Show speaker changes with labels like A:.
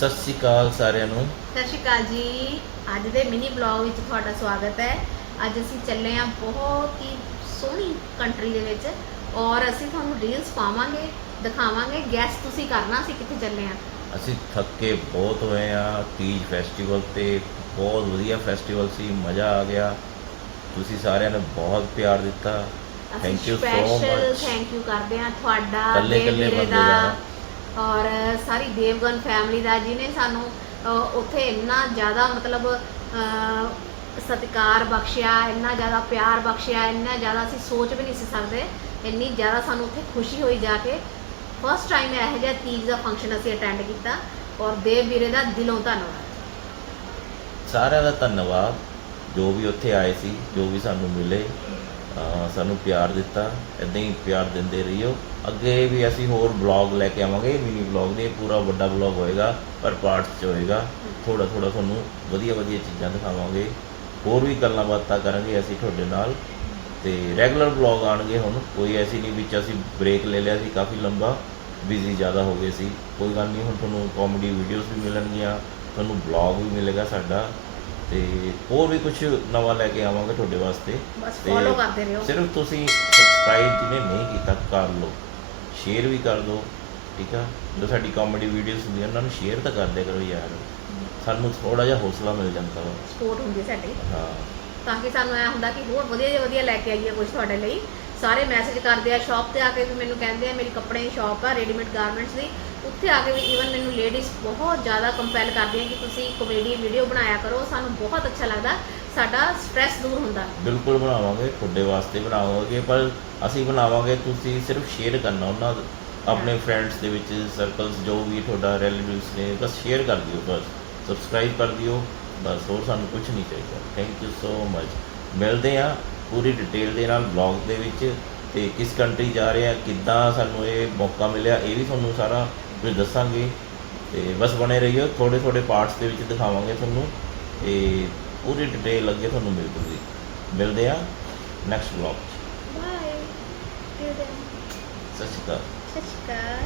A: ਸਤਿ ਸ਼੍ਰੀ ਅਕਾਲ ਸਾਰਿਆਂ ਨੂੰ।
B: ਸਤਿ ਸ਼੍ਰੀ ਅਕਾਲ ਜੀ। ਅੱਜ ਦੇ ਮਿਨੀ ਬਲੌਗ ਵਿੱਚ ਤੁਹਾਡਾ ਸਵਾਗਤ ਹੈ। ਅੱਜ ਅਸੀਂ ਚੱਲੇ ਹਾਂ ਬਹੁਤ ਹੀ ਸੋਹਣੀ ਕੰਟਰੀ ਦੇ ਵਿੱਚ ਔਰ ਅਸੀਂ ਤੁਹਾਨੂੰ ਰੀਲਸ ਪਾਵਾਂਗੇ ਦਿਖਾਵਾਂਗੇ। ਗੈਸ ਤੁਸੀਂ ਕਰਨਾ ਅਸੀਂ ਕਿੱਥੇ ਚੱਲੇ ਹਾਂ?
A: ਅਸੀਂ ਥੱਕੇ ਬਹੁਤ ਹੋਏ ਆ ਤੀਜ ਫੈਸਟੀਵਲ ਤੇ ਬਹੁਤ ਵਧੀਆ ਫੈਸਟੀਵਲ ਸੀ ਮਜ਼ਾ ਆ ਗਿਆ। ਤੁਸੀਂ ਸਾਰਿਆਂ ਨੇ ਬਹੁਤ ਪਿਆਰ ਦਿੱਤਾ। Thank you so much
B: thank you ਕਰਦੇ ਹਾਂ। ਤੁਹਾਡਾ ਵੀਰੇ
A: ਬੰਦੇ
B: ਦਾ ਔਰ ਸਾਰੀ ਦੇਵਗਨ ਫੈਮਿਲੀ ਦਾ ਜਿਨੇ ਸਾਨੂੰ ਉੱਥੇ ਇੰਨਾ ਜ਼ਿਆਦਾ ਮਤਲਬ ਸਤਿਕਾਰ ਬਖਸ਼ਿਆ, ਇੰਨਾ ਜ਼ਿਆਦਾ ਪਿਆਰ ਬਖਸ਼ਿਆ, ਇੰਨਾ ਜ਼ਿਆਦਾ ਅਸੀਂ ਸੋਚ ਵੀ ਨਹੀਂ ਸੀ ਸਕਦੇ, ਇੰਨੀ ਜ਼ਿਆਦਾ ਸਾਨੂੰ ਉੱਥੇ ਖੁਸ਼ੀ ਹੋਈ ਜਾ ਕੇ। ਫਸਟ ਟਾਈਮ ਇਹੋ ਜਿਹਾ ਤੀਜ ਦਾ ਫੰਕਸ਼ਨ ਅਸੀਂ ਅਟੈਂਡ ਕੀਤਾ ਔਰ ਦੇਵ ਵੀਰੇ ਦਾ ਦਿਲੋਂ ਧੰਨਵਾਦ।
A: ਸਾਰਿਆਂ ਦਾ ਧੰਨਵਾਦ, ਜੋ ਵੀ ਉੱਥੇ ਆਏ ਸੀ, ਜੋ ਵੀ ਸਾਨੂੰ ਮਿਲੇ ਸਾਨੂੰ ਪਿਆਰ ਦਿੱਤਾ ਇਦਾਂ ਹੀ ਪਿਆਰ ਦਿੰਦੇ ਰਹੀਓ। ਅੱਗੇ ਵੀ ਅਸੀਂ ਹੋਰ ਬਲੌਗ ਲੈ ਕੇ ਆਵਾਂਗੇ ਮਿਨੀ ਬਲੌਗ ਨਹੀਂ, ਪੂਰਾ ਵੱਡਾ ਬਲੌਗ ਹੋਏਗਾ, ਪਰ ਪਾਰਟਸ ਚ ਹੋਏਗਾ। ਥੋੜਾ ਥੋੜਾ ਤੁਹਾਨੂੰ ਵਧੀਆ ਵਧੀਆ ਚੀਜ਼ਾਂ ਦਿਖਾਵਾਂਗੇ। ਹੋਰ ਵੀ ਗੱਲਾਂ ਬਾਤਾਂ ਕਰਾਂਗੇ ਅਸੀਂ ਤੁਹਾਡੇ ਨਾਲ। ਤੇ ਰੈਗੂਲਰ ਬਲੌਗ ਆਣਗੇ ਹੁਣ। ਕੋਈ ਐਸੀ ਨਹੀਂ ਵਿੱਚ ਅਸੀਂ ਬ੍ਰੇਕ ਲੈ ਲਿਆ ਸੀ, ਕਾਫੀ ਲੰਬਾ ਬਿਜ਼ੀ ਜ਼ਿਆਦਾ ਹੋ ਗਏ ਸੀ। ਕੋਈ ਗੱਲ ਨਹੀਂ, ਹੁਣ ਤੁਹਾਨੂੰ ਕਾਮੇਡੀ ਵੀਡੀਓਜ਼ ਵੀ ਮਿਲਣਗੀਆਂ, ਤੁਹਾਨੂੰ ਬਲੌਗ ਵੀ ਮਿਲੇਗਾ ਸਾਡਾ। ਤੇ ਹੋਰ ਵੀ ਕੁਝ ਨਵਾਂ ਲੈ ਕੇ ਆਵਾਂਗੇ ਤੁਹਾਡੇ ਵਾਸਤੇ।
B: ਬਸ ਫੋਲੋ ਕਰਦੇ ਰਹੋ।
A: ਸਿਰਫ ਤੁਸੀਂ ਸਬਸਕ੍ਰਾਈਬ ਜਿਹਨੇ ਨਹੀਂ ਕੀਤਾ ਕਰ ਲਓ। ਸ਼ੇਅਰ ਵੀ ਕਰ ਦਿਓ ਠੀਕ ਆ? ਜੋ ਸਾਡੀ ਕਾਮੇਡੀ ਵੀਡੀਓਜ਼ ਹੁੰਦੀਆਂ ਉਹਨਾਂ ਨੂੰ ਸ਼ੇਅਰ ਤਾਂ ਕਰ ਦਿਆ ਕਰੋ ਯਾਰ। ਸਾਨੂੰ ਥੋੜਾ ਜਿਹਾ ਹੌਸਲਾ ਮਿਲ ਜਾਂਦਾ ਵਾ।
B: ਸਪੋਰਟ ਹੁੰਦੀ ਸਾਡੀ।
A: ਹਾਂ।
B: ਤਾਂ ਕਿ ਸਾਨੂੰ ਐ ਹੁੰਦਾ ਕਿ ਹੋਰ ਵਧੀਆ ਜਿਹਾ ਵਧੀਆ ਲੈ ਕੇ ਆਈਏ ਕੁਝ ਤੁਹਾਡੇ ਲਈ। ਸਾਰੇ ਮੈਸੇਜ ਕਰਦੇ ਆ ਸ਼ਾਪ ਤੇ ਆ ਕੇ ਵੀ ਮੈਨੂੰ ਕਹਿੰਦੇ ਆ ਮੇਰੀ ਕੱਪੜੇ ਦੀ ਸ਼ਾਪ ਆ ਰੈਡੀਮੇਡ ਗਾਰਮੈਂਟਸ ਦੀ। ਉੱਥੇ ਆ ਕੇ ਵੀ ਈਵਨ ਮੈਨੂੰ ਲੇਡੀਜ਼ ਬਹੁਤ ਜ਼ਿਆਦਾ ਕੰਪੈਲ ਕਰਦੀਆਂ ਕਿ ਤੁਸੀਂ ਕਮੇਡੀ ਵੀਡੀਓ ਬਣਾਇਆ ਕਰੋ ਸਾਨੂੰ ਬਹੁਤ ਅੱਛਾ ਲੱਗਦਾ ਸਾਡਾ ਸਟ੍ਰੈਸ ਦੂਰ ਹੁੰਦਾ।
A: ਬਿਲਕੁਲ ਬਣਾਵਾਂਗੇ ਤੁਹਾਡੇ ਵਾਸਤੇ ਬਣਾਵਾਂਗੇ ਪਰ ਅਸੀਂ ਬਣਾਵਾਂਗੇ ਤੁਸੀਂ ਸਿਰਫ ਸ਼ੇਅਰ ਕਰਨਾ ਉਹਨਾਂ ਆਪਣੇ ਫਰੈਂਡਸ ਦੇ ਵਿੱਚ ਸਰਕਲਸ ਜੋ ਵੀ ਤੁਹਾਡਾ ਰਿਲੇਟਿਵਸ ਨੇ ਬਸ ਸ਼ੇਅਰ ਕਰ ਦਿਓ ਬਸ। ਸਬਸਕ੍ਰਾਈਬ ਕਰ ਦਿਓ ਬਸ ਹੋਰ ਸਾਨੂੰ ਕੁਝ ਨਹੀਂ ਚਾਹੀਦਾ। ਥੈਂਕ ਯੂ ਸੋ ਮਚ ਮਿਲਦੇ ਆ ਪੂਰੀ ਡਿਟੇਲ ਦੇ ਨਾਲ ਬਲੌਗ ਦੇ ਵਿੱਚ ਤੇ ਕਿਸ ਕੰਟਰੀ ਜਾ ਰਹੇ ਆ ਕਿੱਦਾਂ ਸਾਨੂੰ ਇਹ ਮੌਕਾ ਮਿਲਿਆ ਇਹ ਵੀ ਤੁਹਾਨੂੰ ਸਾਰਾ ਕੁਝ ਦੱਸਾਂਗੇ। ਤੇ ਬਸ ਬਣੇ ਰਹੀਓ ਥੋੜੇ ਥੋੜੇ ਪਾਰਟਸ ਦੇ ਵਿੱਚ ਦਿਖਾਵਾਂਗੇ ਤੁਹਾਨੂੰ ਤੇ ਪੂਰੀ ਡਿਟੇਲ ਅੱਗੇ ਤੁਹਾਨੂੰ ਮਿਲ ਜੂਗੀ। ਮਿਲਦੇ ਆ ਨੈਕਸਟ ਬਲੌਗ
B: ਬਾਏ
A: ਸਤਿ ਸ਼੍ਰੀ ਅਕਾਲ।
B: ਸਤਿ ਸ਼੍ਰੀ ਅਕਾਲ।